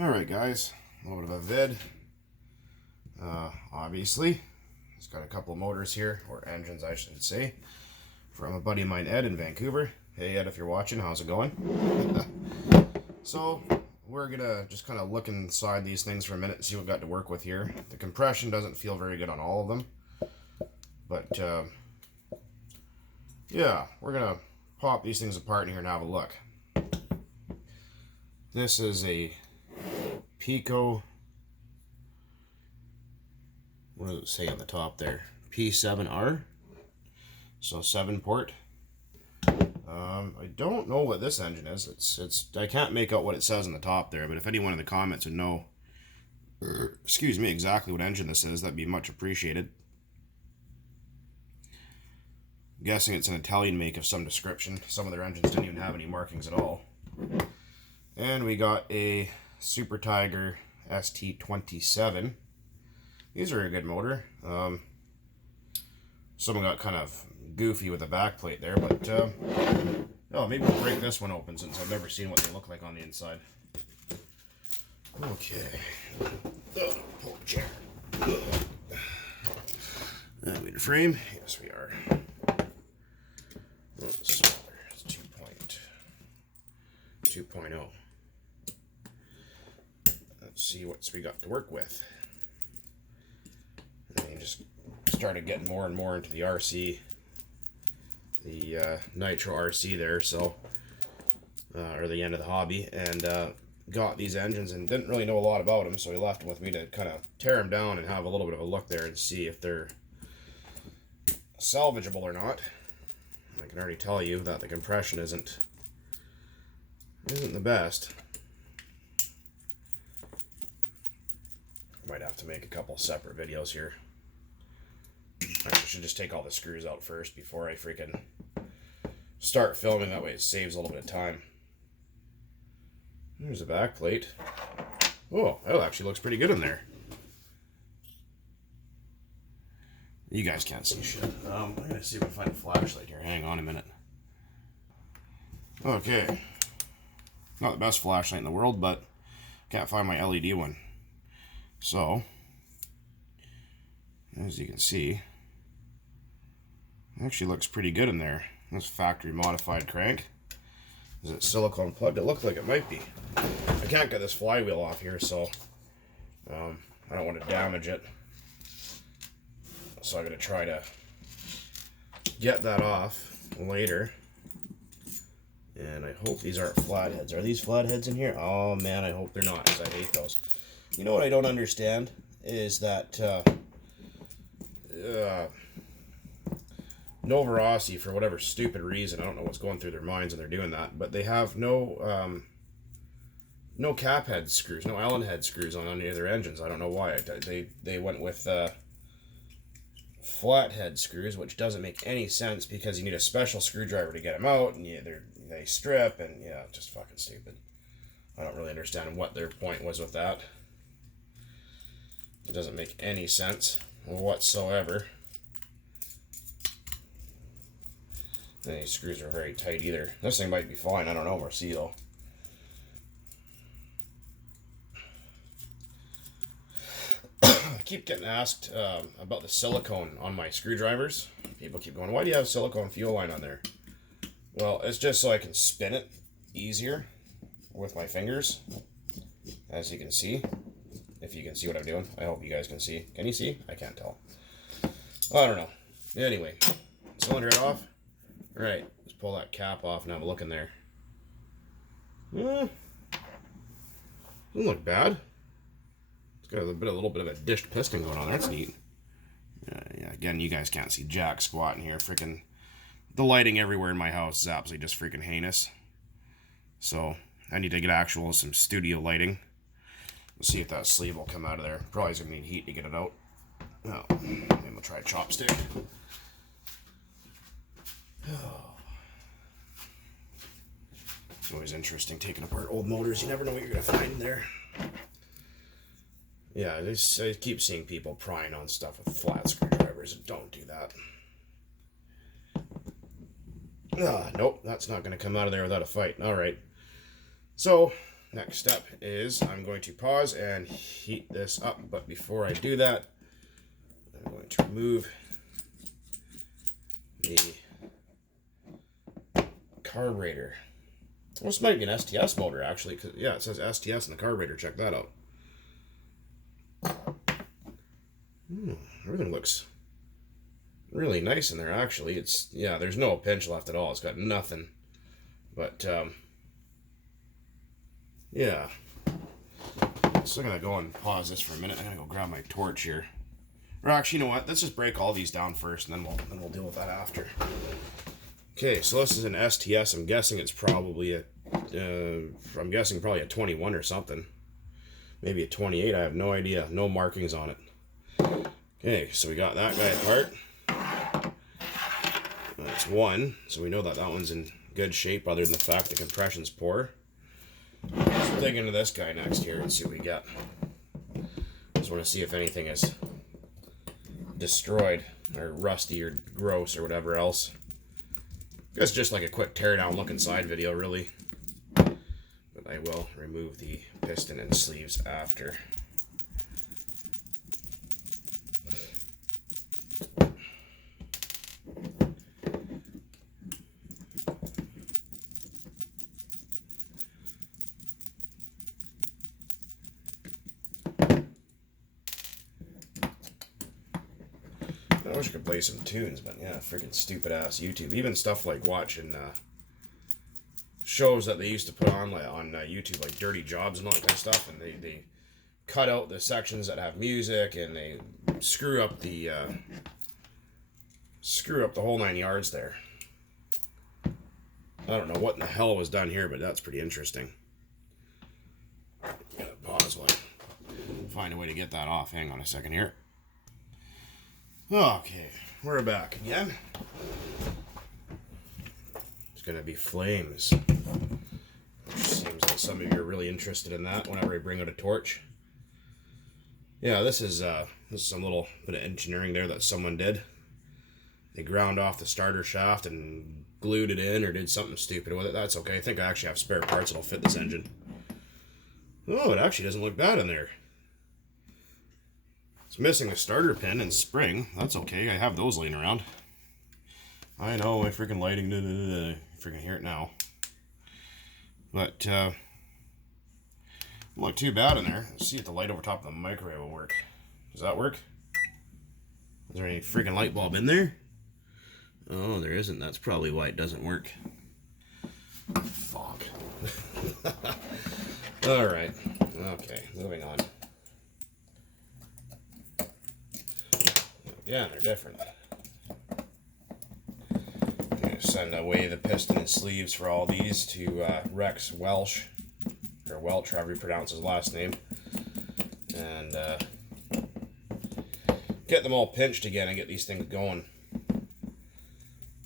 Alright guys, a little bit of a vid. Obviously, it's got a couple of motors here, or engines I should say, from a buddy of mine, Ed, in Vancouver. Hey Ed, if you're watching, how's it going? So, we're gonna just kind of look inside these things for a minute and see what we've got to work with here. The compression doesn't feel very good on all of them, but yeah, we're gonna pop these things apart in here and have a look. This is a picco, what does it say on the top there? P7R, so 7 port. I don't know what this engine is. It's I can't make out what it says on the top there, but if anyone in the comments would know, excuse me, exactly what engine this is, that'd be much appreciated. I'm guessing it's an Italian make of some description. Some of their engines didn't even have any markings at all. And we got a Super Tiger ST27. These are a good motor. Someone got kind of goofy with the back plate there, but oh, maybe we'll break this one open since I've never seen what they look like on the inside. Okay. Pull the chair. Are we in frame? Yes, we are. It's smaller. It's 2.0. Let's see what we got to work with. And then just started getting more and more into the RC, the nitro RC there, so or the end of the hobby, and got these engines and didn't really know a lot about them, so he left them with me to kind of tear them down and have a little bit of a look there and see if they're salvageable or not. I can already tell you that the compression isn't the best. Might have to make a couple separate videos here. I should just take all the screws out first before I freaking start filming. That way it saves a little bit of time. There's a back plate. Oh, that actually looks pretty good in there. You guys can't see shit. I'm gonna see if I can find a flashlight here. Hang on a minute. Okay. Not the best flashlight in the world, but can't find my LED one. So, as you can see, it actually looks pretty good in there. This factory modified crank. Is it silicone plugged? It looks like it might be. I can't get this flywheel off here, so I don't want to damage it. So I'm going to try to get that off later. And I hope these aren't flatheads. Are these flatheads in here? Oh man, I hope they're not, because I hate those. You know what I don't understand is that Novarossi, for whatever stupid reason, I don't know what's going through their minds when they're doing that, but they have no cap head screws, no Allen head screws on any of their engines. I don't know why. They went with flathead screws, which doesn't make any sense because you need a special screwdriver to get them out, and they strip, and yeah, just fucking stupid. I don't really understand what their point was with that. It doesn't make any sense whatsoever. And these screws are very tight either. This thing might be fine, I don't know, we'll see though. I keep getting asked about the silicone on my screwdrivers. People keep going, why do you have silicone fuel line on there? Well, it's just so I can spin it easier with my fingers, as you can see. If you can see what I'm doing. I hope you guys can see. Can you see? I can't tell. I don't know. Anyway, cylinder head off. Alright, let's pull that cap off and have a look in there. Doesn't look bad. It's got a little bit of a dished piston going on. That's neat. Yeah, again, you guys can't see jack squat in here. Freaking, the lighting everywhere in my house is absolutely just freaking heinous. So, I need to get some studio lighting. Let's see if that sleeve will come out of there. Probably going to need heat to get it out. Oh, maybe we'll try a chopstick. Oh. It's always interesting taking apart old motors. You never know what you're going to find there. Yeah, I keep seeing people prying on stuff with flat screwdrivers. Don't do that. Nope, that's not going to come out of there without a fight. Alright. So, next step is I'm going to pause and heat this up. But before I do that, I'm going to remove the carburetor. Well, this might be an STS motor, actually. Cause, yeah, it says STS in the carburetor. Check that out. Everything looks really nice in there, actually. It's, yeah, there's no pinch left at all. It's got nothing. But, yeah. So I'm going to go and pause this for a minute. I'm going to go grab my torch here. Or actually, you know what? Let's just break all these down first, and then we'll deal with that after. Okay, so this is an STS. I'm guessing it's probably a, I'm guessing probably a 21 or something. Maybe a 28. I have no idea. No markings on it. Okay, so we got that guy apart. That's one, so we know that that one's in good shape other than the fact the compression's poor. Let's dig into this guy next here and see what we got. Just want to see if anything is destroyed or rusty or gross or whatever else. It's just like a quick teardown look inside video, really. But I will remove the piston and sleeves after. I wish I could play some tunes, but yeah, freaking stupid ass YouTube. Even stuff like watching shows that they used to put on YouTube, like Dirty Jobs and all that kind of stuff, and they cut out the sections that have music, and they screw up the whole 9 yards there. I don't know what in the hell was done here, but that's pretty interesting. Gotta pause while I find a way to get that off. Hang on a second here. Okay, we're back again. It's gonna be flames. Which seems like some of you are really interested in that whenever I bring out a torch. Yeah, this is some little bit of engineering there that someone did. They ground off the starter shaft and glued it in or did something stupid with it. That's okay. I think I actually have spare parts that'll fit this engine. Oh, it actually doesn't look bad in there. It's missing a starter pin and spring. That's okay. I have those laying around. I know, my freaking lighting. You freaking hear it now. But, don't look too bad in there. Let's see if the light over top of the microwave will work. Does that work? Is there any freaking light bulb in there? Oh, there isn't. That's probably why it doesn't work. Fuck. Alright. Okay, moving on. Yeah, they're different. I'm going to send away the piston and sleeves for all these to Rex Welch, or Welch, however you pronounce his last name, and get them all pinched again and get these things going.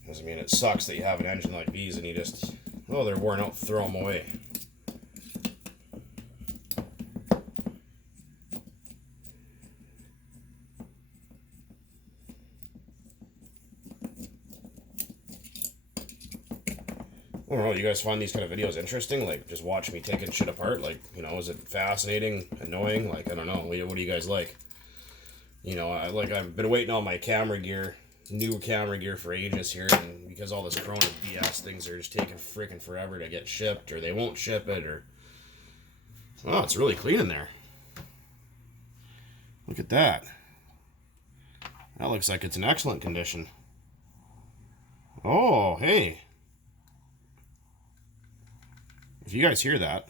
Because, I mean, it sucks that you have an engine like these and you just, oh, they're worn out, throw them away. I don't know, you guys find these kind of videos interesting? Like, just watch me taking shit apart? Like, you know, is it fascinating, annoying? Like, I don't know. What do you guys like? You know, I've been waiting on my camera gear, new camera gear for ages here, and because all this Corona BS things are just taking freaking forever to get shipped, or they won't ship it, or... Oh, it's really clean in there. Look at that. That looks like it's in excellent condition. Oh, hey. If you guys hear that,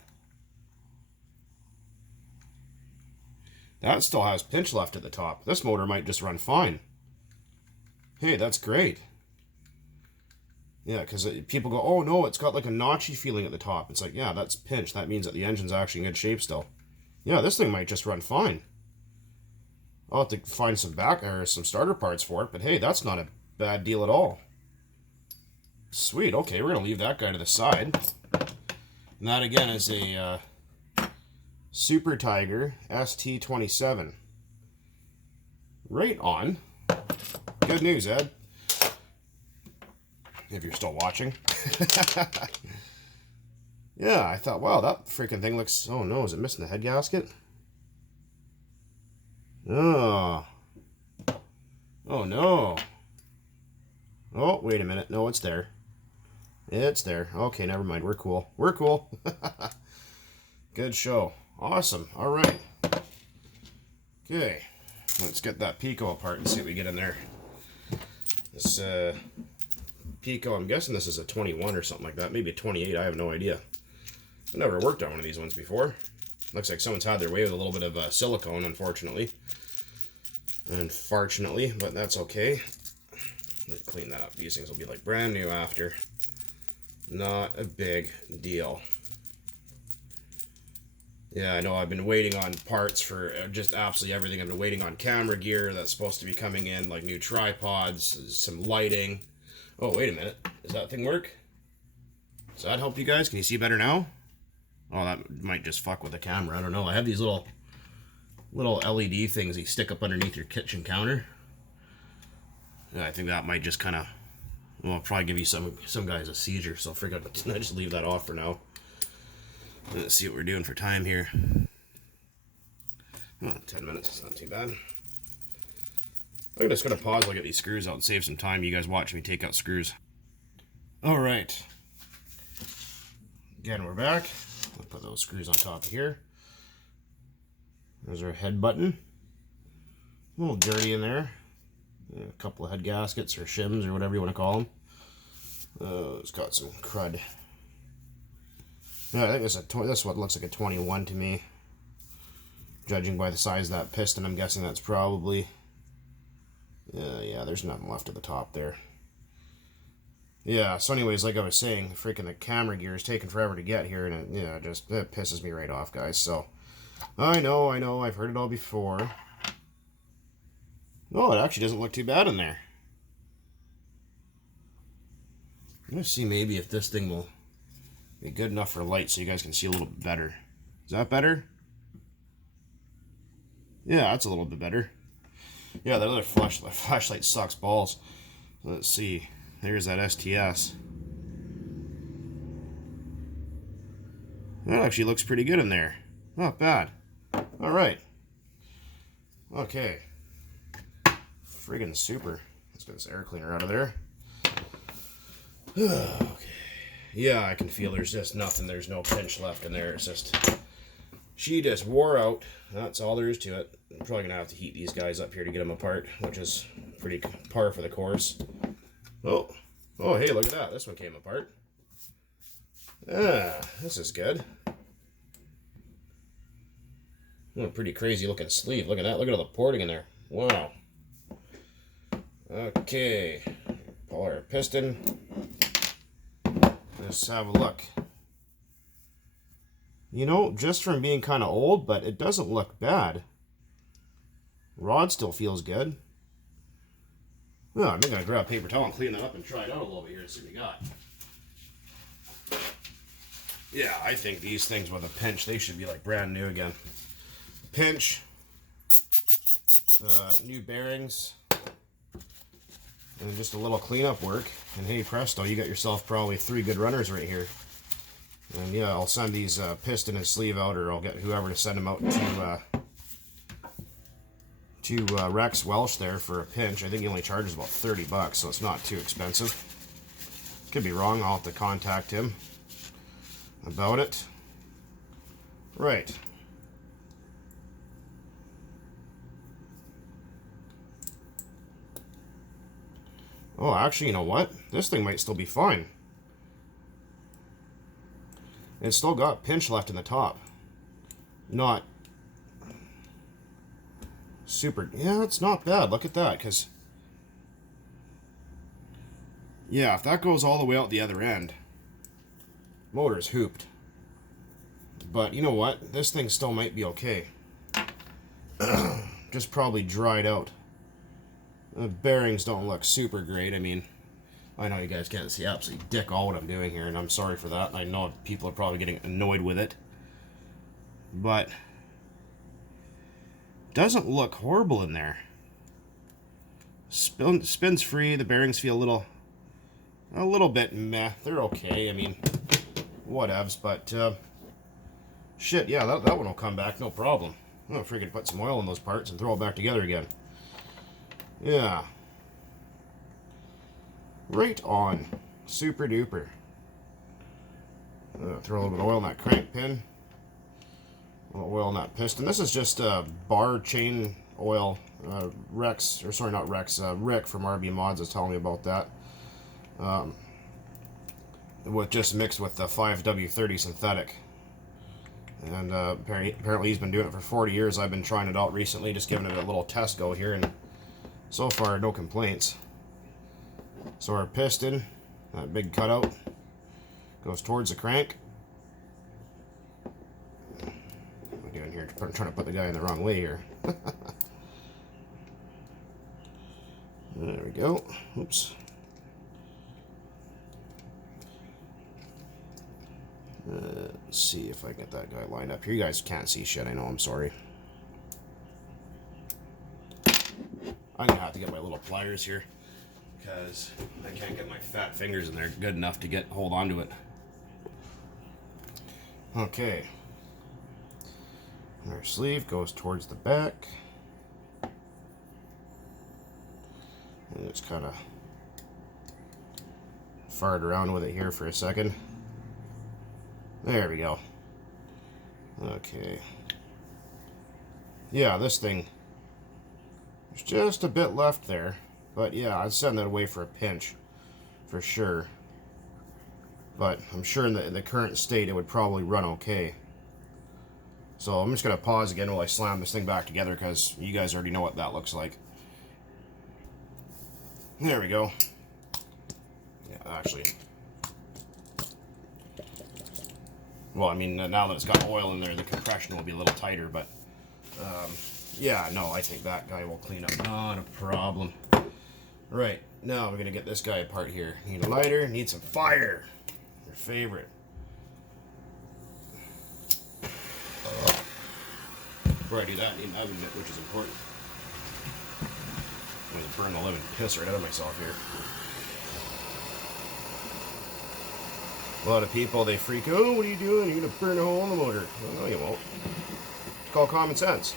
that still has pinch left at the top. This motor might just run fine. Hey, that's great. Yeah, because people go, oh no, it's got like a notchy feeling at the top. It's like, yeah, that's pinch. That means that the engine's actually in good shape still. Yeah, this thing might just run fine. I'll have to find some some starter parts for it, but hey, that's not a bad deal at all. Sweet, okay, we're going to leave that guy to the side. And that again is a Super Tiger ST27. Right on. Good news, Ed. If you're still watching. Yeah, I thought, wow, that freaking thing looks... Oh no, is it missing the head gasket? Oh. Oh no. Oh, wait a minute. No, it's there. It's there. Okay, never mind. We're cool. We're cool. Good show. Awesome. All right. Okay. Let's get that picco apart and see what we get in there. This picco, I'm guessing this is a 21 or something like that. Maybe a 28. I have no idea. I've never worked on one of these ones before. Looks like someone's had their way with a little bit of silicone, unfortunately. Unfortunately, but that's okay. Let's clean that up. These things will be like brand new after. Not a big deal. Yeah, I know I've been waiting on parts for just absolutely everything. I've been waiting on camera gear that's supposed to be coming in, like new tripods, some lighting. Oh, wait a minute. Does that thing work? Does that help you guys? Can you see better now? Oh, that might just fuck with the camera. I don't know. I have these little LED things that you stick up underneath your kitchen counter. Yeah, I think that might just kind of, well, probably give you some guys a seizure, so I figured I'd just leave that off for now. Let's see what we're doing for time here. Oh, 10 minutes, it's not too bad. I'm just going to pause while I get these screws out and save some time. You guys watch me take out screws. Alright. Again, we're back. I'll put those screws on top of here. There's our head button. A little dirty in there. A couple of head gaskets or shims or whatever you want to call them. It's got some crud. Yeah, I think this is what looks like a 21 to me. Judging by the size of that piston, I'm guessing that's probably... yeah, there's nothing left at the top there. Yeah, so anyways, like I was saying, freaking the camera gear is taking forever to get here, and it pisses me right off, guys. So, I know, I've heard it all before. Oh, it actually doesn't look too bad in there. Let's see maybe if this thing will be good enough for light so you guys can see a little bit better. Is that better? Yeah, that's a little bit better. Yeah, that other flashlight sucks balls. Let's see. There's that STS. That actually looks pretty good in there. Not bad. Alright. Okay. Friggin' super. Let's get this air cleaner out of there. Okay. Yeah, I can feel there's just nothing. There's no pinch left in there. It's just... She just wore out. That's all there is to it. I'm probably going to have to heat these guys up here to get them apart, which is pretty par for the course. Oh, hey, look at that. This one came apart. Ah, this is good. Oh, pretty crazy looking sleeve. Look at that. Look at all the porting in there. Wow. Okay. Pull our piston. Let's have a look. You know, just from being kind of old, but it doesn't look bad. Rod still feels good. Oh, I'm going to grab a paper towel and clean that up and try it out a little bit here and see what we got. Yeah, I think these things with a pinch, they should be like brand new again. Pinch. New bearings. And just a little cleanup work. And hey, presto, you got yourself probably 3 good runners right here. And yeah, I'll send these piston and sleeve out, or I'll get whoever to send them out to Rex Welsh there for a pinch. I think he only charges about 30 bucks, so it's not too expensive. Could be wrong. I'll have to contact him about it. Right. Oh, actually, you know what? This thing might still be fine. It's still got pinch left in the top. Not super... Yeah, it's not bad. Look at that, because... Yeah, if that goes all the way out the other end, motor's hooped. But you know what? This thing still might be okay. Just probably dried out. The bearings don't look super great. I mean, I know you guys can't see absolutely dick all what I'm doing here, and I'm sorry for that. I know people are probably getting annoyed with it. But doesn't look horrible in there. Spins free. The bearings feel a little bit meh. They're okay. I mean, whatevs, but shit, yeah, that one will come back, no problem. I'm gonna freaking put some oil in those parts and throw it back together again. Yeah. Right on. Super duper. Throw a little bit of oil in that crank pin. A little oil in that piston. This is just bar chain oil. Rex, or sorry, not Rex, Rick from RB Mods is telling me about that. With just mixed with the 5W30 synthetic. And apparently he's been doing it for 40 years. I've been trying it out recently, just giving it a little test go here, and so far no complaints. So our piston, that big cutout, goes towards the crank. What am I doing here? I'm trying to put the guy in the wrong way here. There we go. Oops. Let's see if I get that guy lined up here. You guys can't see shit, I know, I'm sorry. I'm gonna have to get my little pliers here because I can't get my fat fingers in there good enough to hold on to it. Okay. Our sleeve goes towards the back. And just kind of fart around with it here for a second. There we go. Okay. Yeah, this thing, there's just a bit left there. But yeah, I'd send that away for a pinch. For sure. But I'm sure in the current state it would probably run okay. So I'm just going to pause again while I slam this thing back together because you guys already know what that looks like. There we go. Yeah, actually. Well, I mean, now that it's got oil in there, the compression will be a little tighter, but yeah, no, I think that guy will clean up. Not a problem. Right, now we're going to get this guy apart here. Need a lighter, need some fire. Your favorite. Before I do that, I need an oven mitt, which is important. I'm going to burn the living piss right out of myself here. A lot of people, they freak, oh, what are you doing? You're going to burn a hole in the motor. Well, no, you won't. It's called common sense.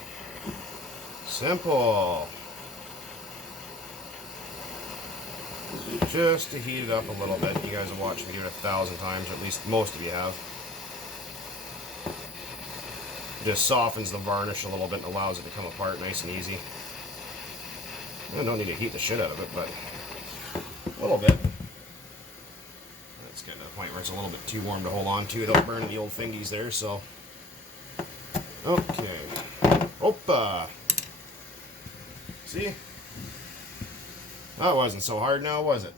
Simple. Just to heat it up a little bit. You guys have watched me do it 1,000 times, or at least most of you have. It just softens the varnish a little bit and allows it to come apart nice and easy. I don't need to heat the shit out of it, but a little bit. It's getting to the point where it's a little bit too warm to hold on to without burning the old fingies there, so. Okay. Opa! See? That wasn't so hard now, was it?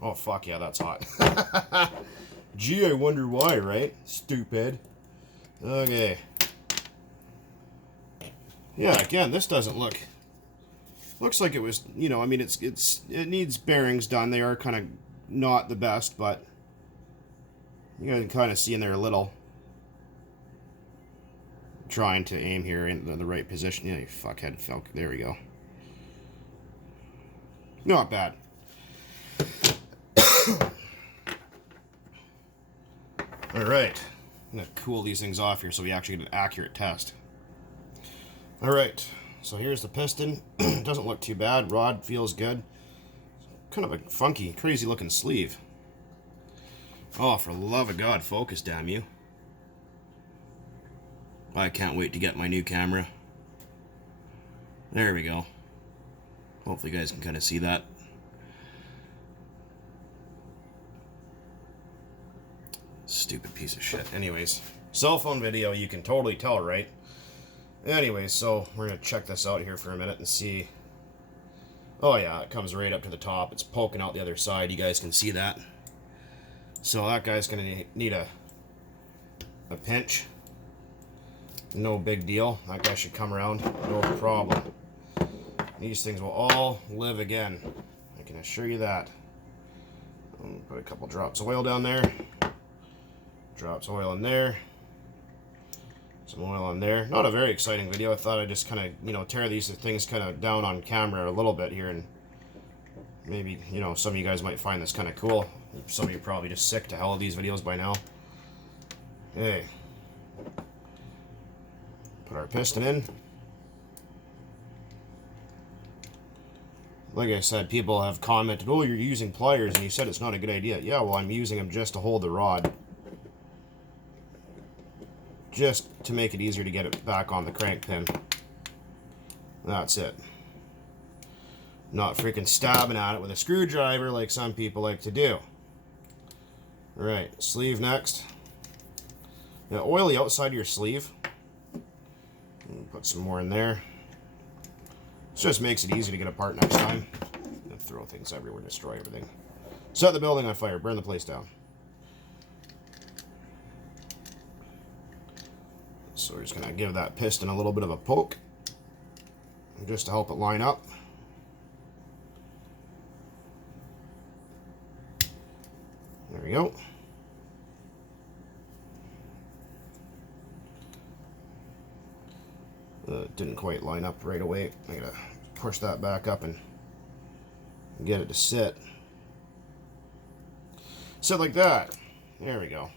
Oh, fuck yeah, that's hot. Gee, I wonder why, right? Stupid. Okay. Yeah, again, this doesn't look... Looks like it was, you know, I mean, it needs bearings done. They are kind of not the best, but you guys can kind of see in there a little. Trying to aim here in the right position. Yeah, you fuckhead. There we go. Not bad. Alright. I'm going to cool these things off here so we actually get an accurate test. Alright. So here's the piston. Doesn't look too bad. Rod feels good. Kind of a funky, crazy looking sleeve. Oh, for the love of God, focus, damn you. I can't wait to get my new camera. There we go. Hopefully you guys can kind of see that. Stupid piece of shit. Anyways, cell phone video, you can totally tell, right? Anyways, so we're going to check this out here for a minute and see. Oh yeah, it comes right up to the top. It's poking out the other side. You guys can see that. So that guy's going to need a pinch. No big deal. That guy should come around. No problem. These things will all live again. I can assure you that. Put a couple drops of oil down there. Drops of oil in there. Some oil on there. Not a very exciting video. I thought I'd just kind of, you know, tear these things kind of down on camera a little bit here and Maybe, you know, some of you guys might find this kind of cool. Some of you are probably just sick to hell of these videos by now. Hey. Put our piston in. Like I said, people have commented, oh, you're using pliers, and you said it's not a good idea. Yeah, well, I'm using them just to hold the rod. Just to make it easier to get it back on the crank pin. That's it. Not freaking stabbing at it with a screwdriver like some people like to do. Alright, sleeve next. Now, oil the outside of your sleeve. Put some more in there. This just makes it easy to get apart next time. And throw things everywhere, destroy everything. Set the building on fire, burn the place down. So we're just going to give that piston a little bit of a poke, just to help it line up. There we go. Didn't quite line up right away. I gotta push that back up and get it to sit. Sit like that. There we go.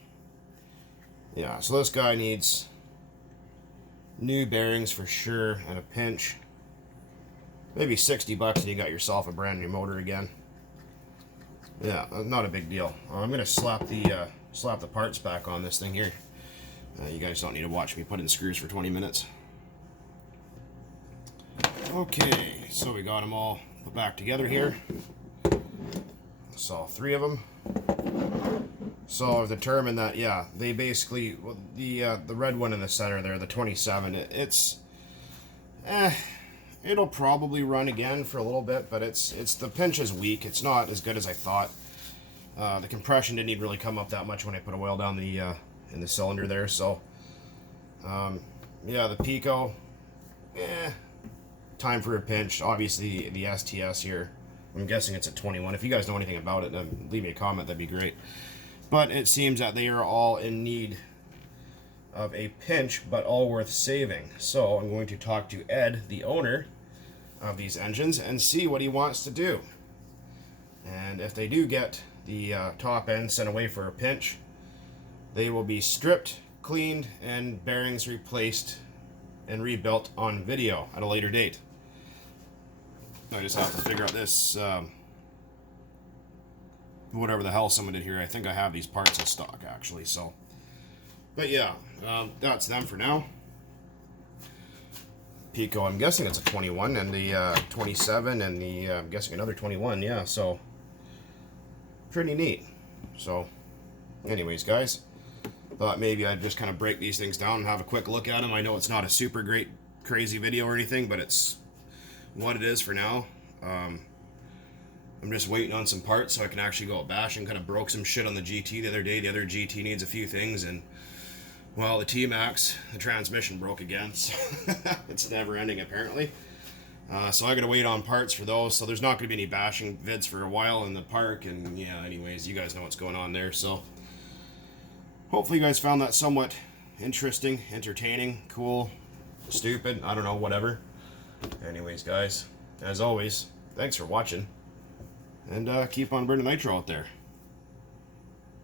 Yeah, so this guy needs new bearings for sure and a pinch. Maybe 60 bucks and you got yourself a brand new motor again. Yeah, not a big deal. I'm gonna slap the parts back on this thing here. You guys don't need to watch me put in screws for 20 minutes. Okay, so we got them all put back together here. Saw 3 of them. So I've determined that, yeah, they basically, well, the red one in the center there, the 27, it'll probably run again for a little bit, but it's the pinch is weak. It's not as good as I thought. The compression didn't even really come up that much when I put oil down the in the cylinder there. So yeah, the picco, time for a pinch. Obviously the STS here, I'm guessing it's at 21. If you guys know anything about it, then leave me a comment, that'd be great. But it seems that they are all in need of a pinch, but all worth saving. So I'm going to talk to Ed, the owner of these engines, and see what he wants to do. And if they do get the top end sent away for a pinch, they will be stripped, cleaned, and bearings replaced and rebuilt on video at a later date. I just have to figure out this whatever the hell someone did here. I think I have these parts in stock actually, so but yeah, that's them for now. Picco, I'm guessing it's a 21, and the 27, and the I'm guessing another 21. Yeah, so pretty neat. So anyways, guys, thought maybe I'd just kind of break these things down and have a quick look at them. I know it's not a super great crazy video or anything, but it's what it is for now. I'm just waiting on some parts so I can actually go bashing. Kind of broke some shit on the GT the other day. The other GT needs a few things, and well, the T-Max, the transmission broke again, so it's never ending apparently. So I gotta wait on parts for those, so there's not gonna be any bashing vids for a while in the park, and yeah, anyways, you guys know what's going on there, so hopefully you guys found that somewhat interesting, entertaining, cool, stupid, I don't know, whatever. Anyways, guys, as always, thanks for watching, and keep on burning nitro out there.